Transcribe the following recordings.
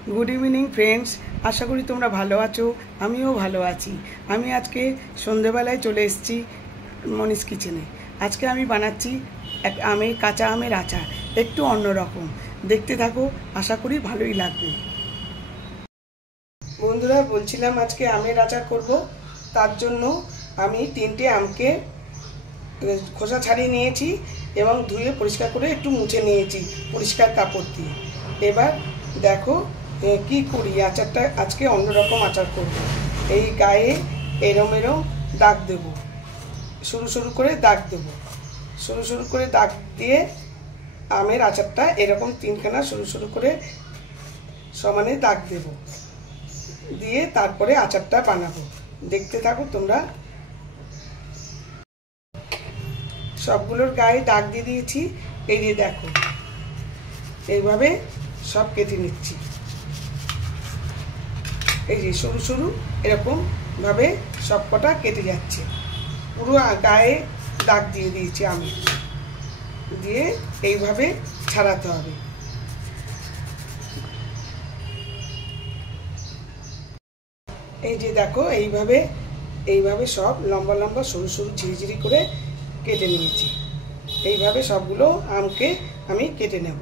Good evening friends, आशा करी तुम्हारा भालो आछो। आमिओ भालो आछि। आमी आजके सन्ध्येबेलाय चले एसेछि मनीष किचेने। आज के आमी बानाच्छि एक आमेर काँचा आमेर आचार, एकटू अन्यरकम। देखते थाको, आशा करी भालोई लागबे। बंधुरा बोलछिलाम आजके आमेर आचार करब। तार जोन्नो आमी 3टे आमके खोसा छाड़िए निएछि एबं धुए परिष्कार करे एकटू मुछे निएछि परिष्कार कापड़ दिए। एबार देखो कि करी आचारटा आज के अन्यरकम आचार करब। এই গায়ে এরম এরম দাগ দেব, সরু সরু করে দাগ দেব। সরু সরু করে দাগ দিয়ে আমের আচারটা এরকম তিনখানা সরু সরু করে সমানে দাগ দেব, দিয়ে তারপরে আচারটা বানাবো। দেখতে থাকো তোমরা। সবগুলোর গায়ে দাগ দিয়ে দিয়েছি। এই যে দেখো, এইভাবে সব কেটে নিচ্ছি। এই যে সরু সরু এরকম ভাবে সবকটা কেটে যাচ্ছে। পুরো গায়ে দাগ দিয়ে দিয়েছি আমি, দিয়ে এইভাবে ছাড়াতে হবে। এই যে দেখো, এইভাবে এইভাবে সব লম্বা লম্বা সরু সরু ঝিরিঝিরি করে কেটে নিয়েছি। এইভাবে সবগুলো আমকে আমি কেটে নেব।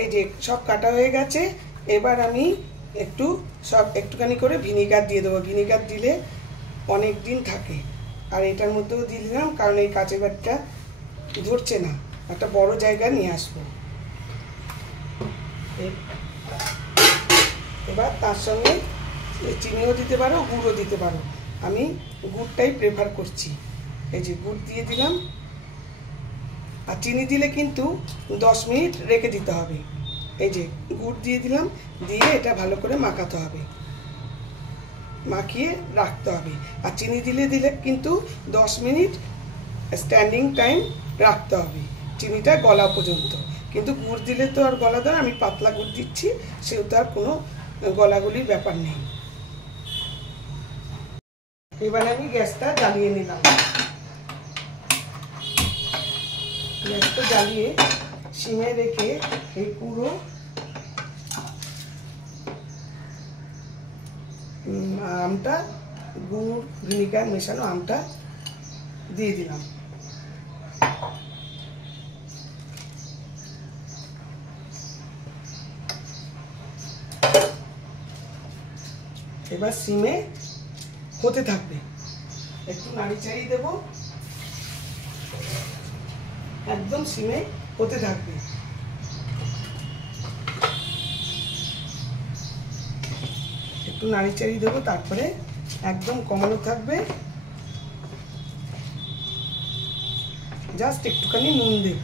এই যে সব কাটা হয়ে গেছে। এবার আমি একটুখানি করে ভিনিগার দিয়ে দেবো। ভিনিগার দিলে অনেক দিন থাকে। আর এটার মধ্যেও দিয়ে দিলাম, কারণ এই কাঁচের বাটিটা ধরছে না। একটা বড় জায়গা নিয়ে আসবো। এবার তার সঙ্গে চিনিও দিতে পারো, গুড়ও দিতে পারো। আমি গুড়টাই প্রেফার করছি। এই যে গুড় দিয়ে দিলাম। আর চিনি দিলে কিন্তু 10 মিনিট রেখে দিতে হবে। এই যে গুড় দিয়ে দিলাম, দিয়ে এটা ভালো করে মাখাতে হবে, মাখিয়ে রাখতে হবে। আর চিনি দিলে কিন্তু 10 মিনিট স্ট্যান্ডিং টাইম রাখতে হবে, চিনিটা গলা পর্যন্ত। কিন্তু গুড় দিলে তো আর গলা দেয়। আমি পাতলা গুড় দিচ্ছি, সেহেতু আর কোনো গলাগুলির ব্যাপার নেই। এবার আমি গ্যাসটা জ্বালিয়ে নিলাম। গ্যাসটা জ্বালিয়ে সিমে রেখে এই পুরো আমটা, গুড় ভিনিগার মেশানো আমটা দিয়ে দিলাম। এবার সিমে হতে থাকবে, একটু নাড়ি চাড়িয়ে দেবো। একদম সিমে হতে থাকবে। একটু নাড়ি চাড়িয়ে দেবো, তারপরে একদম কমানো থাকবে। জাস্ট একটুখানি নুন দেব।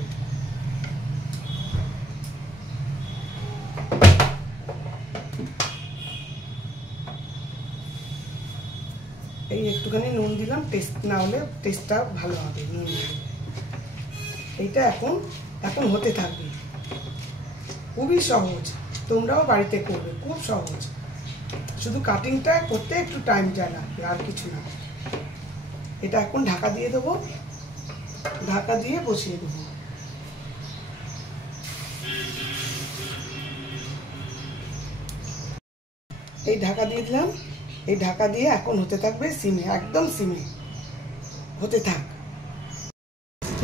এই একটুখানি নুন দিলাম, টেস্ট না হলে টেস্টটা ভালো হবে নুন দিলে। এইটা এখন হতে থাকবে। খুবই সহজ, তোমরাও বাড়িতে করবে, খুব সহজ। শুধু কাটিংটা করতে একটু টাইম যায় না, আর কিছু না। এটা এখন ঢাকা দিয়ে দেবো, ঢাকা দিয়ে বসিয়ে দেবো। এই ঢাকা দিয়ে দিলাম। এই ঢাকা দিয়ে এখন হতে থাকবে সিমে, একদম সিমে হতে থাক।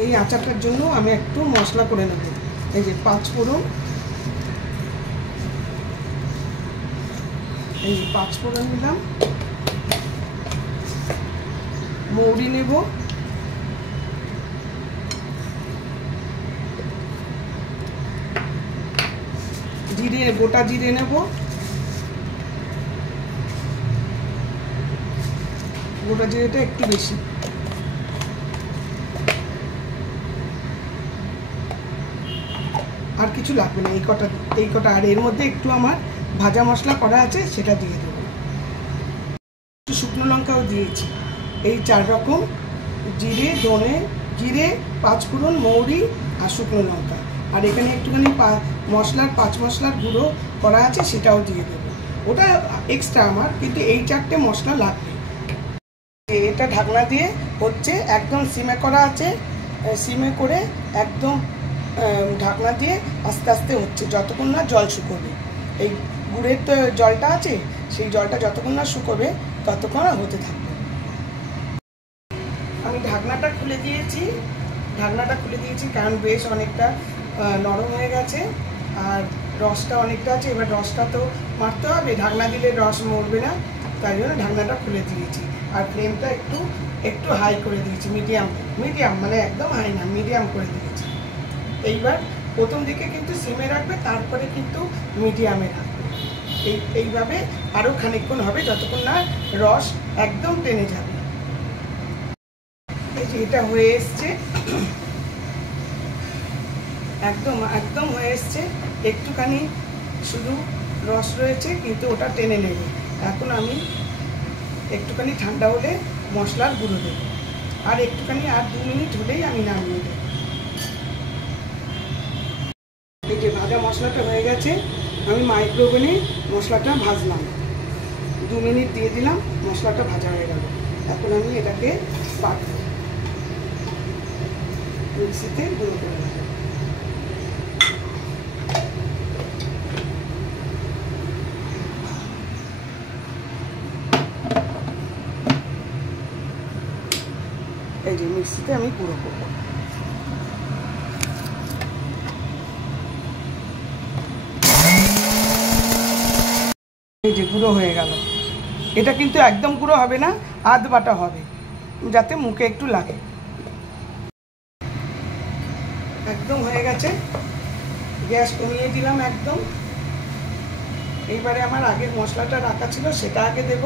এই আচারটার জন্য আমি একটু মশলা করে নেব। এই যে 5 ফোড়ন, এই 5 ফোড়ন নিলাম। মৌরি নেব, জিরে, গোটা জিরে নেব, গোটা জিরেটা একটু বেশি। আর কিছু লাগবে না, এই কটা। আর এর মধ্যে একটু আমার ভাজা মশলা করা আছে, সেটা দিয়ে দেবো। একটু শুকনো লঙ্কাও দিয়েছি। এই 4 রকম জিরে, ধনে, জিরে, 5 ফোড়ন, মৌরি আর শুকনো লঙ্কা। আর এখানে একটুখানি পাঁচ মশলার গুঁড়ো করা আছে, সেটাও দিয়ে দেবো। ওটা এক্সট্রা আমার, কিন্তু এই 4টে মশলা লাগবে। এটা ঢাকনা দিয়ে হচ্ছে, একদম সিমে করা আছে। সিমে করে একদম ঢাকনা দিয়ে আস্তে আস্তে হচ্ছে, যতক্ষণ না জল শুকোবে। এই গুড়ের তো জলটা আছে, সেই জলটা যতক্ষণ না শুকোবে ততক্ষণ হতে থাকবে। আমি ঢাকনাটা খুলে দিয়েছি, কারণ বেশ অনেকটা নরম হয়ে গেছে আর রসটা অনেকটা আছে। এবার রসটা তো মারতে হবে, ঢাকনা দিলে রস মরবে না, তাই জন্য ঢাকনাটা খুলে দিয়েছি। আর ফ্লেমটা একটু হাই করে দিয়েছি, মিডিয়াম মানে একদম হাই না, মিডিয়াম করে দিয়েছি। এইবার প্রথম দিকে কিন্তু সিমে রাখবে, তারপরে কিন্তু মিডিয়ামে রাখবে। এইভাবে আরও খানিকক্ষণ হবে, যতক্ষণ না রস একদম টেনে যাবে। এই যে এটা হয়ে এসছে, একদম হয়ে এসছে। একটুখানি শুধু রস রয়েছে, কিন্তু ওটা টেনে নেবে। এখন আমি একটুখানি ঠান্ডা হলে মশলার গুঁড়ো দেবো, আর একটুখানি আর 2 মিনিট হলেই আমি নামিয়ে দেবো। এই যে ভাজা মশলাটা হয়ে গেছে, আমি মাইক্রোওভেনে মশলাটা ভাজলাম, 2 মিনিট দিয়ে দিলাম, মশলাটা ভাজা হয়ে গেল। এখন আমি এটাকে বাটবো, মিক্সিতে গুঁড়ো করে নেব। এই যে মিক্সিতে আমি গুঁড়ো করবো। এই যে গুঁড়ো হয়ে গেল। এটা কিন্তু একদম গুঁড়ো হবে না, আধ বাটা হবে, যাতে মুখে একটু লাগে। একদম হয়ে গেছে, গ্যাস কমিয়ে দিলাম একদম। এইবারে আমার আগের মশলাটা রাখা ছিল, সেটা আগে দেব।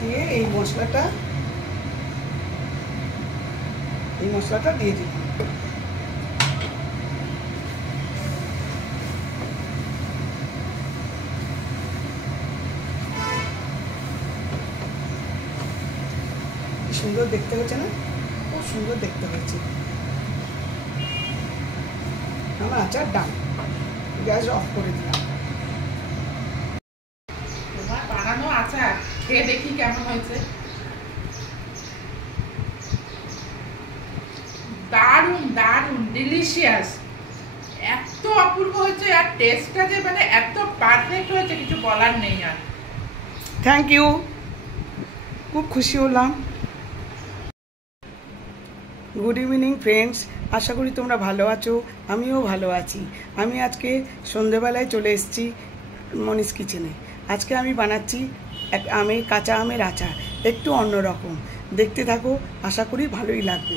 দিয়ে এই মশলাটা দিয়ে দিলাম। সুন্দর দেখতে হচ্ছে না? খুব সুন্দর দেখতে হয়েছে। আমার আচার ডান, গ্যাস অফ করে দিলাম। তোমার বানানো আচার খেয়ে দেখি কেমন হয়েছে। দারুণ দারুণ ডিলিশিয়াস, এত অপূর্ব হয়েছে, আর টেস্টটা যে মানে এত পারফেক্ট হয়েছে, কিছু বলার নেই। আর থ্যাংক ইউ, খুব খুশি হলাম। গুড ইভিনিং ফ্রেন্ডস, আশা করি তোমরা ভালো আছো, আমিও ভালো আছি। আমি আজকে সন্ধেবেলায় চলে এসেছি মনিস কিচেনে। আজকে আমি বানাচ্ছি কাঁচা আমের আচার, একটু অন্যরকম। দেখতে থাকো, আশা করি ভালোই লাগবে।